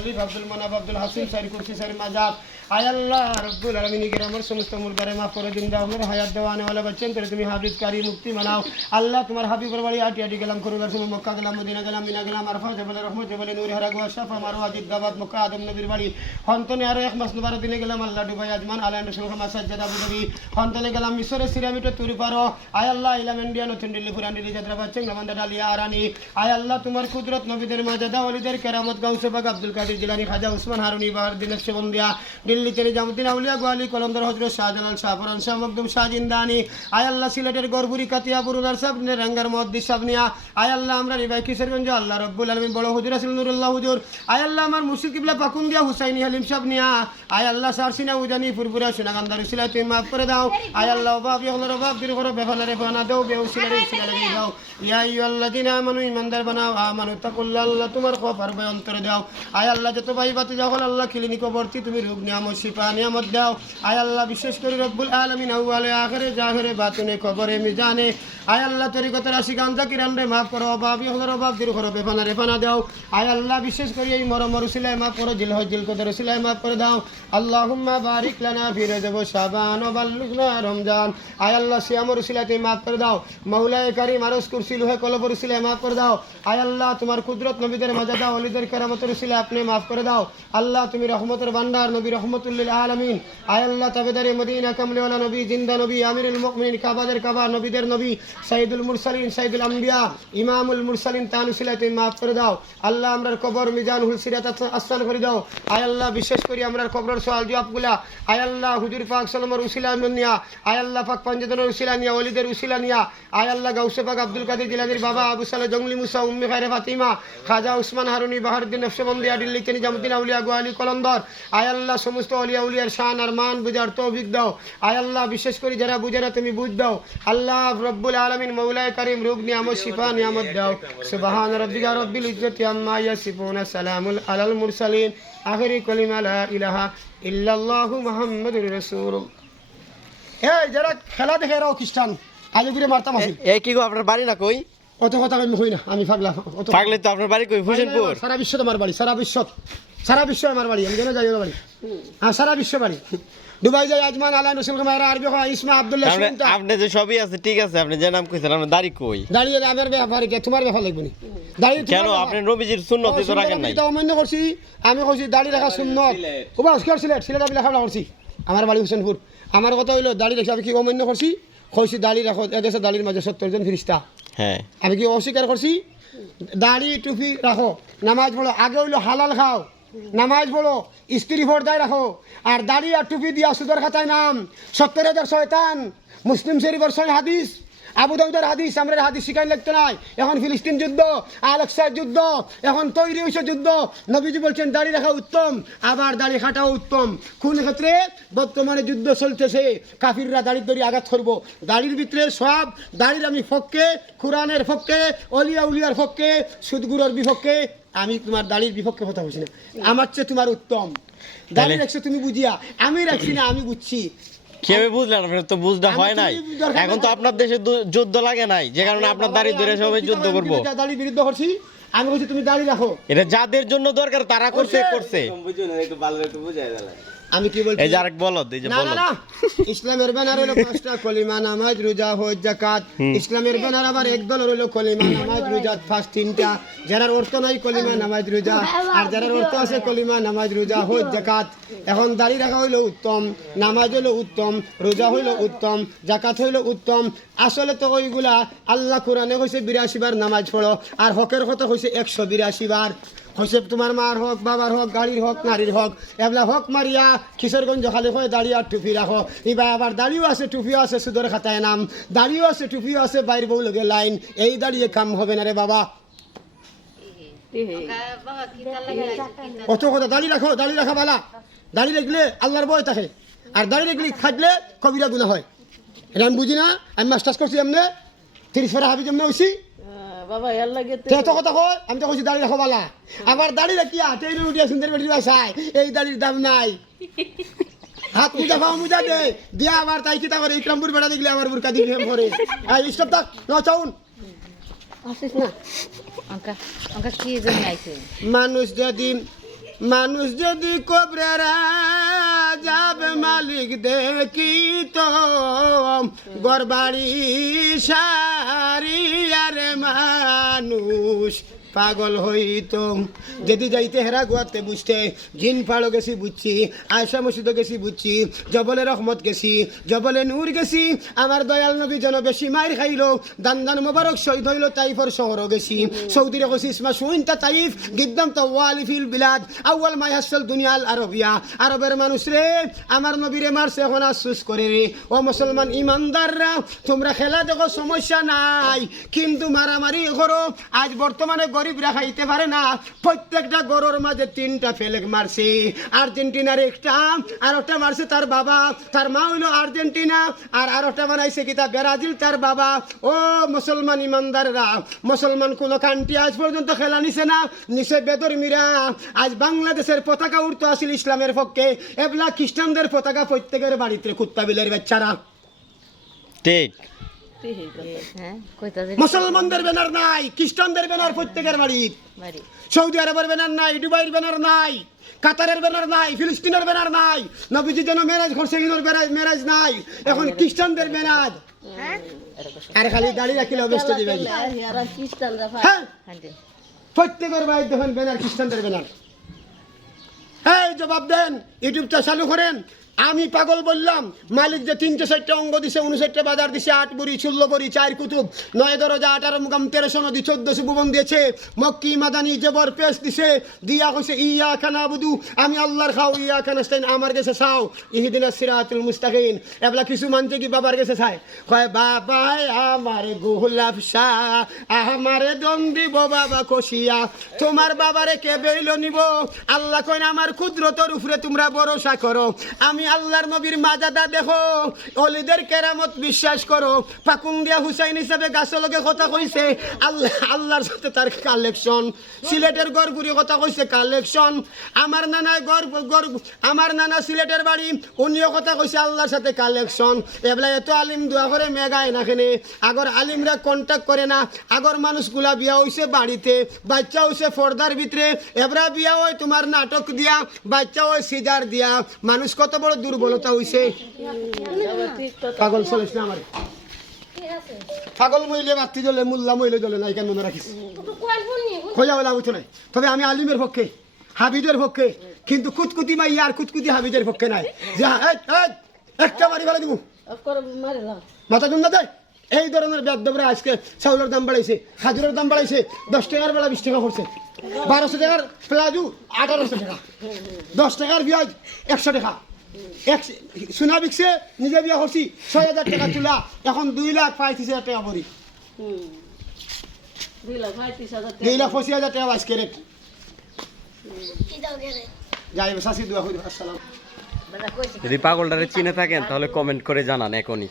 মুতাল্লিব আব্দুল মানাব আব্দুল হাসিম সারি কুরসি সারি মাজাব আয় আল্লাহ রব্বুল আলামিন के আমার সমস্ত মুরগারে মাফ করে দিন দাও মেরে হায়াত দেওয়া আনে वाला बच्चन तेरे তুমি হাফিজ কারি মুক্তি বানাও আল্লাহ তোমার হাবিবের বাড়ি আটি আটি গেলাম করুণার সময় মক্কা গেলাম মদিনা গেলাম মিনা গেলাম আরফা জবল রহমত জবল নূর হারা গোয়া শাফা মারওয়া জিদ্দাবাদ মক্কা আদম নবীর বাড়ি হন্তনে আরো এক মাস নুবার দিনে গেলাম আল্লাহ দুবাই আজমান আলাইন রাসূল মাসাজ্জাদ আবু দাবি হন্তনে গেলাম মিশরে সিরামিটো তুরি পারো আয় আল্লাহ ইলাম ইন্ডিয়া নতুন দিল্লি পুরান দিল্লি যাত্রা বাচ্চা নবান্ডা ডালিয়া আরানি আয় আল্লাহ তোমার কুদরত নবীদের মাজাদা ওলিদের কেরামত গাউসে বাগ আব্দুল কাদের জিলানী খাজা উসমান হারুনি বাহার দিনের সেবন্দিয়া দিল্লি তেরে জামুদ্দিন আউলিয়া গোয়ালি কলন্দর হযরত শাহজালাল শাহপুরান শাহ মকদুম শাহ জিন্দানি আয় আল্লাহ সিলেটের গরবুরি কাতিয়া বুরুদার সাবনে রঙ্গার মুহাদ্দিস সাবনিয়া আয় আল্লাহ আমরা রিবাই কিশোরগঞ্জ আল্লাহ রাব্বুল আলামিন বড় হুজুর আসল নুরুল্লাহ হুজুর আয় আল্লাহ আমার মুর্শিদ কিবলা পাকুন্দিয়া হুসাইনি হালিম সাবনিয়া আয় আল্লাহ সারসিনা উজানি ফুরফুরা সুনাগান্দার উসিলা তুমি মাফ করে দাও আয় আল্লাহ বাপ ইহলর বাপ দির করো বেফালারে বানা দাও বেউসিলারে উসিলারে দাও ইয়া আইয়ুহাল্লাযিনা আমানু ঈমানদার বানাও আমানু তাকুল্লাহ আল্লাহ তোমার খবর ভয় অন্তরে দাও আয় আল্লাহ যত ভাই বাতি যখন আল্লাহ ক্লিনিক ভর্তি তুমি রোগ নিয়ামত শিফা নিয়ামত দাও আয় আল্লাহ বিশেষ করে রব্বুল আলামিন আউয়ালে আখিরে জাহিরে বাতিনে কবরে মিজানে আয় আল্লাহ তরিকতের আশিকান জাকিরান রে মাফ করো বাপ ইহলর বাপ দির করো বেফালারে বানা দাও আয় আল্লাহ বিশেষ করে এই মরমর উসিলায় মাফ করো জিল হজ্জিল কদর উসিলায় মাফ করে দাও আল্লাহুম্মা বারিক লানা ফি রজব ওয়া শাবান ওয়া বাল্লিগনা রমজান আয় আল্লাহ সিয়ামর উসিলাতে মাফ করে দাও মাওলায়ে কারীম আরশ কুরসি লোহে কলবর উসিলায় মাফ করে দাও আয় আল্লাহ তোমার কুদরত নবীদের মাজাদা ওলিদের কেরামতের উসিলায় আপনি মাফ করে দাও আল্লাহ তুমি রহমতের ভান্ডার নবী রহমাতুল লিল আলামিন আয় আল্লাহ তাবেদারে মদিনা কামলিওয়ালা নবী জিন্দা নবী আমিরুল মুমিনিন কাবাদের কাবা নবীদের নবী সাইয়্যিদুল মুরসালিন সাইয়্যিদুল আম্বিয়া ইমামুল মুরসালিন তান উসিলায় তুমি মাফ করে দাও আল্লাহ আমরার কবর মিজান হুল সিরাত আসান করে দাও আয় আল্লাহ বিশেষ করে আমরার কবরের সওয়াল জবাবগুলা আয় আল্লাহ হুজুর পাক সাল্লাল্লাহু উসিলা নিয়া আয় আল্লাহ পাক পঞ্জতনের উসিলা নিয়া ওলিদের উসিলা নিয়া আয় আল্লাহ গাউসে পাক আব্দুল কাদের জিলানীর বাবা আবু সালে জঙ্গলি মুসা উম্মে খায়রে ফাতিমা খাজা উসমান হারুনি বাহারউদ্দিন নকশবন্দিয়া দিল্লি তিনি জামুদ্দিন আউলিয়া গোয়ালি কলন্দর আয় আল্লাহ সমস্ত আউলিয়া উলিয়ার শান আর মান বুঝার তৌফিক দাও আয় আল্লাহ বিশেষ করে যারা বুঝে না তুমি বুঝ দাও আল্লাহ রব্বুল আলামিন মাওলায়ে কারীম রোগ নিয়ামত শিফা নিয়ামত দাও সুবহান রাব্বিকা রব্বিল ইজ্জতি আম্মা ইয়াসিফুন সালামুল আলাল মুরসালিন আখিরি কালিমা লা ইলাহা ইল্লাল্লাহু মুহাম্মাদুর রাসূলুল্লাহ এই যারা খেলা দেখে এরাও খ্রিস্টান আগে ঘুরে মারতাম আসি এই কি গো আপনার বাড়ি না কই অত কথা আমি হই না আমি পাগলা পাগলে তো আপনার বাড়ি কই হোসেনপুর সারা বিশ্ব আমার বাড়ি সারা বিশ্ব আমার বাড়ি আমি কেন যাই ওর বাড়ি হ্যাঁ সারা বিশ্ব বাড়ি দুবাই যাই আজমান আলাইন রাসূল কামারা আরবি হয় ইসমা আব্দুল্লাহ শুনতা আপনি যে সবই আছে ঠিক আছে আপনি যে নাম কইছেন আপনার দাড়ি কই দাড়ি আমার ব্যাপারে কি তোমার ব্যাপার লাগবে না দাড়ি কেন আপনি নবীজির সুন্নতি তো রাখেন নাই তো অমান্য করছি আমি কইছি দাড়ি রাখা সুন্নত ওবা সিলেট আমি লেখাপড়া করছি আমার বাড়ি হোসেনপুর আমার কথা হইলো দাড়ি রেখে আমি কি অমান্য করছি কইছি দাড়ি রাখো এদেশে দাড়ির মাঝে 70 জন ফেরেশতা হ্যাঁ আমি কি অস্বীকার করছি দাড়ি টুপি রাখো নামাজ পড়ো আগে হইলো হালাল খাও নামাজ পড়ো স্ত্রী পর্দায় রাখো আর দাড়ি আর টুপি দিয়া সুদর খাতায় নাম 70,000 শয়তান মুসলিম শরীফের সহি হাদিস আবু দাউদের হাদিস আমরা হাদিস শিখাই লাগতে নাই এখন ফিলিস্তিন যুদ্ধ আল-আকসার যুদ্ধ এখন তৈরি হইছে যুদ্ধ নবীজি বলছেন দাড়ি রাখা উত্তম আবার দাড়ি কাটাও উত্তম কোন ক্ষেত্রে বর্তমানে যুদ্ধ চলতেছে কাফিররা দাড়ি ধরে আঘাত করব দাড়ির ভিতরে সব দাড়ির আমি পক্ষে কোরআনের পক্ষে অলিয়া উলিয়ার পক্ষে সুদগুরুর বিপক্ষে আমি তোমার দাড়ির বিপক্ষে কথা বলছি না আমার চেয়ে তোমার উত্তম দাড়ি রাখছো তুমি বুঝিয়া আমি রাখছি না আমি বুঝছি কিভাবে বুঝলেন আপনার তো বুঝতে হয় নাই এখন তো আপনার দেশে যুদ্ধ লাগে নাই যে কারণে আপনার দাড়ি ধরে সবাই যুদ্ধ করবো দাড়ি বিরুদ্ধে করছি আমি বলছি তুমি দাড়ি রাখো এটা যাদের জন্য দরকার তারা করছে আমি কি বলছি এই যে আরেক বলদ এই যে বলদ না ইসলামের ব্যানার হলো 5টা কলিমা নামাজ রোজা হজ যাকাত ইসলামের ব্যানার আবার একদল হলো কলিমা নামাজ রোজা ফার্স্ট 3টা যারার অর্থ নাই কলিমা নামাজ রোজা আর যারার অর্থ আছে কলিমা নামাজ রোজা হজ যাকাত এখন দাড়ি রাখা হইলো উত্তম নামাজ হইলো উত্তম রোজা হইলো উত্তম যাকাত হইলো উত্তম আসলে তো ওইগুলা আল্লাহ কোরআনে কইছে 82 বার নামাজ পড়ো আর হকের কথা কইছে 182 বার হইছে তোমার মার হক বাবার হক গাড়ির হক নারীর হক এবলা হক মারিয়া কিশোরগঞ্জ খালি হয় দাড়ি আর টুপি রাখো এবার আবার দাড়িও আছে টুপিও আছে সুদর খাতায় নাম দাড়িও আছে টুপিও আছে বাইর বউ লগে লাইন এই দাঁড়িয়ে কাম হবে না রে বাবা অত কথা দাড়ি রাখা বালা দাড়ি রাখলে আল্লাহর ভয় থাকে আর দাড়ি রাখলে খাটলে কবিরা গুনাহ হয় এটা আমি বুঝি না আমি মাস্টার্স করছি এমনি 30 ফেরা হাবি যেমনি হইছি বাবা এর লাগে তো কথা কয় আমি তো কইছি দাড়ি রাখো বালা আবার দাড়ি রাখিয়া টেইলর উঠিয়া সুন্দর বেটি বাসায় এই দাড়ির দাম নাই হাত মুজা পাও মুজা দে দিয়া আবার তাই কি তা করে ইকরামপুর বেড়া দেখলে আবার বুরকা দিবে পরে এই স্টপ থাক ন চাউন আসিস না আঙ্কা কি জন্য আইছে মানুষ যদি মানুষ যদি কবরেরা যাবে মালিক দেখি তো গরবাড়ি সারি আরে মানুষ পাগল হইতো যদি যাইতে হেরা গুয়াতে বুঝতে জিন ফাড়ো গেছি বুঝছি আয়সা মসজিদ গেছি বুঝছি জবলে রহমত গেছি জবলে নূর গেছি আমার দয়াল নবী যেন বেশি মাইর খাইলো দান দান মোবারক শহীদ হইল তাইফর শহরও গেছি সৌদিরে গেছি ইসমা সুইনতা তাইফ গিদ্দাম তাওয়ালি ফিল বিলাদ আউয়াল মাই হাসল দুনিয়াল আরবিয়া আরবের মানুষ রে আমার নবীরে মারছে এখন আফসোস করে রে ও মুসলমান ইমানদাররা তোমরা খেলা দেখো সমস্যা নাই কিন্তু মারামারি করো আজ বর্তমানে গরিবরা খাইতে পারে না প্রত্যেকটা গরুর মাঝে 3টা ফেলেক মারছে আর্জেন্টিনার একটা আর একটা মারছে তার বাবা তার মা হইলো আর্জেন্টিনা আর একটা বানাইছে কি তা ব্রাজিল তার বাবা ও মুসলমান ইমানদাররা মুসলমান কোন কান্ট্রি আজ পর্যন্ত খেলা নিছে না নিছে বেদরমিরা আজ বাংলাদেশের পতাকা উড়তো আসিল ইসলামের পক্ষে এবলা খ্রিস্টানদের পতাকা প্রত্যেকের বাড়িতে কুত্তা বিলের বাচ্চারা ঠিক মুসলমানদের ব্যানার নাই খ্রিস্টানদের ব্যানার প্রত্যেকের বাড়ির সৌদি আরবের ব্যানার নাই দুবাইয়ের ব্যানার নাই কাতারের ব্যানার নাই ফিলিস্তিনের ব্যানার নাই নবীজি যেন মেরাজ করছে ইনোর মেরাজ নাই এখন খ্রিস্টানদের ব্যানার আর খালি দাড়ি রাখিলে অবস্থা দিবে হ্যাঁ প্রত্যেকের বাড়ির দেখেন ব্যানার খ্রিস্টানদের ব্যানার এই জবাব দেন ইউটিউবটা চালু করেন আমি পাগল বললাম মালিক যে 360টা অঙ্গ দিছে 59টা বাজার দিছে 8 বুড়ি 16 বড়ি 4 কুতুব 9 দরজা 18 মুকাম 1300 নদী 1400 ভুবন দিয়েছে মক্কি মাদানি জবর পেশ দিছে দিয়া কইছে ইয়া কানাবুদু আমি আল্লাহর খাও ইয়া কানাস্তাইন আমার কাছে চাও ইহদিনাস সিরাতুল মুস্তাকিম এবলা কিছু মানতে কি বাবার কাছে চায় কয় বাবা আমার গোলাপ শাহ আমারে দম দিব বাবা কষিয়া তোমার বাবারে কে বেইল নিব আল্লাহ কয় আমার কুদরতের উপরে তোমরা ভরসা করো আমি আল্লাহর নবীর মাজাদা দেখো ওলিদের কেরামত বিশ্বাস করো পাকুন্দিয়া হুসাইন হিসাবে গাছের লগে কথা কইছে আল্লাহর সাথে তার কালেকশন সিলেটের গড়গুড়ি কথা কইছে কালেকশন আমার নানা সিলেটের বাড়ি উনিও কথা কইছে আল্লাহর সাথে কালেকশন এবলা এত আলিম দোয়া করে মেগায় না কেনে আগর আলিমরা কন্ট্যাক্ট করে না আগর মানুষগুলা বিয়া হইছে বাড়িতে বাচ্চা হইছে পর্দার ভিতরে এবরা বিয়া হয় তোমার নাটক দিয়া বাচ্চা হয় সিজার দিয়া মানুষ কত বড় দুর্বলতা হইছে পাগল চলিস না আমার পাগল মহিলে বাতি জ্বলে মোল্লা মহিলে জ্বলে না এখানে মনে রাখিস খোঁজা বলা উঠো নাই তবে আমি আলিমের পক্ষে হাবিদের পক্ষে কিন্তু কুতকুতি মাই আর কুতকুতি হাবিদের পক্ষে নাই যে একটা মারি ফেলে দিব মাথা জুন না দেয় এই ধরনের বেদবরা আজকে চাউলের দাম বাড়াইছে খাজুরের দাম বাড়াইছে 10 টাকার বেলা 20 টাকা করছে 1200 টাকার প্লাজু 1800 টাকা 10 টাকার পেঁয়াজ 100 টাকা সোনা বিকছে নিজে বিয়া করছি 6000 টাকা তুলা এখন 2,35,000 টাকা ভরি 2,25,000 টাকা আজকে রেট যাই সাসি দোয়া করি আসসালাম যদি পাগলটারে চিনে থাকেন তাহলে কমেন্ট করে জানান এখনই